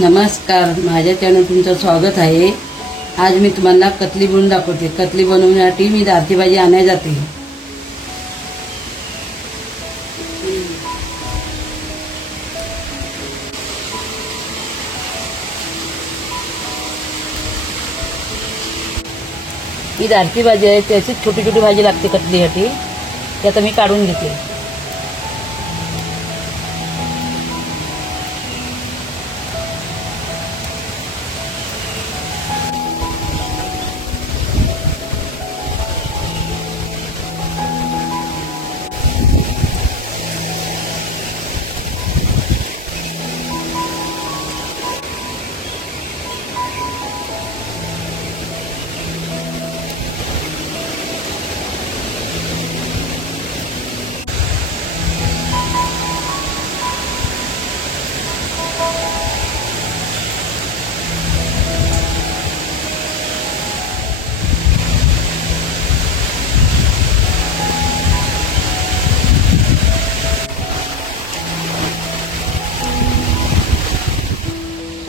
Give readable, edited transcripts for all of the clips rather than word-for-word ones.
नमस्कार, माझ्या चॅनल तुमचं स्वागत आहे। आज मी तुम्हाला कतली बनवून दाखवते। कतली बनवण्यासाठी मी दालची भाजी आणायला जाते। ही दालची भाजी आहे, त्याची छोटी छोटी भाजी लागते कतलीसाठी। ती आता मी काढून घेते।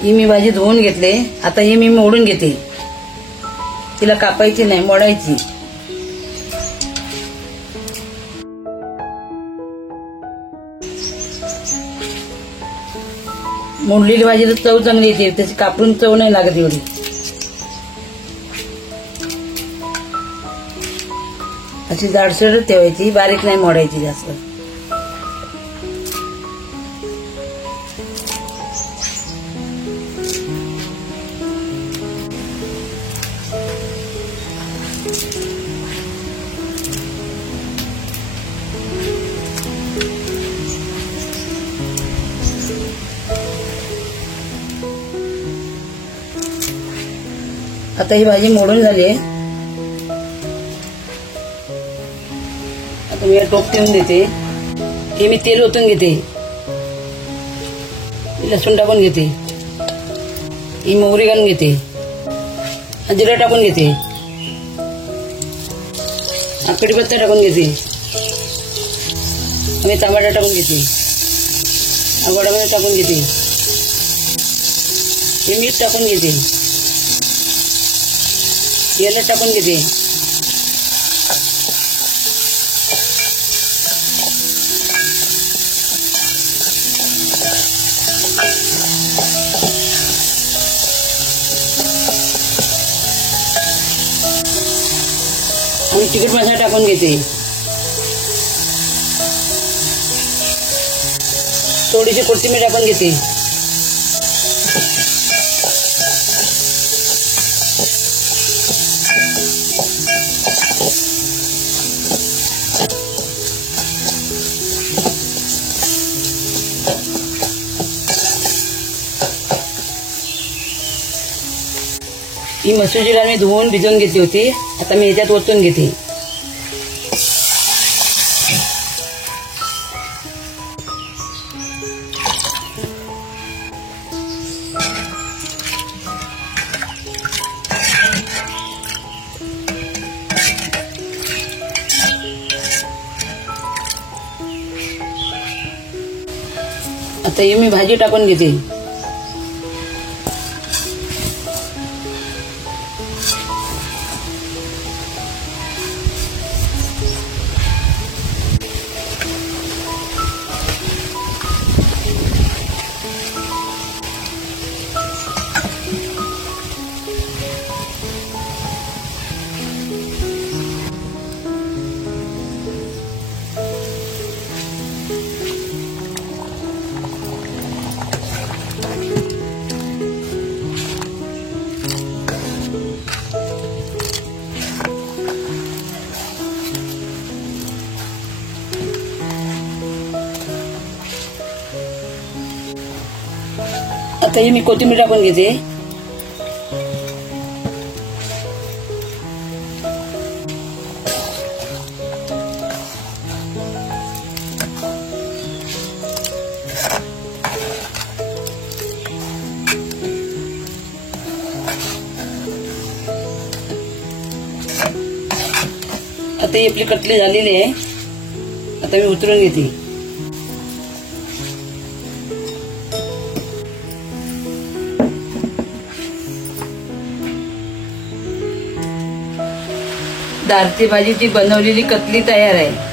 ही मी भाजी धुवून घेतले। आता ही मी मोडून घेते। तिला कापायची नाही, मोडायची। मोडलेली भाजीला चव चांगली येते, त्याची कापून चव नाही लागत एवढी। अशी जाडसर ठेवायची, बारीक नाही मोडायची जास्त। आता ही भाजी मोडून झाली आहे। आता मी टोप ठेवून देते। हे मी तेल ओतून घेते। लसूण टाकून घेते। ही मोहरी घालून घेते। जिरं टाकून घेते। कढीपत्ता टाकून घेते। मी टमाटा टाकून घेते। गोडामध्ये टाकून घेते। हे मीठ टाकून घेते। तेल टाकून घेते। आणि तिखट मसाला टाकून घेते। थोडीशी कोथिंबीर टाकून घेते। ही मसूरची डाळ मी धुवून भिजवून घेतली होती। आता मी याच्यात ओतून घेते। आता ही मी भाजी टाकून घेते। आता ही मी कोथिंबीर टाकून घेते। आता ही आपली कटली झालेली आहे। आता मी उतरून घेते। दारची भाजीची बनवलेली कतली तयार आहे.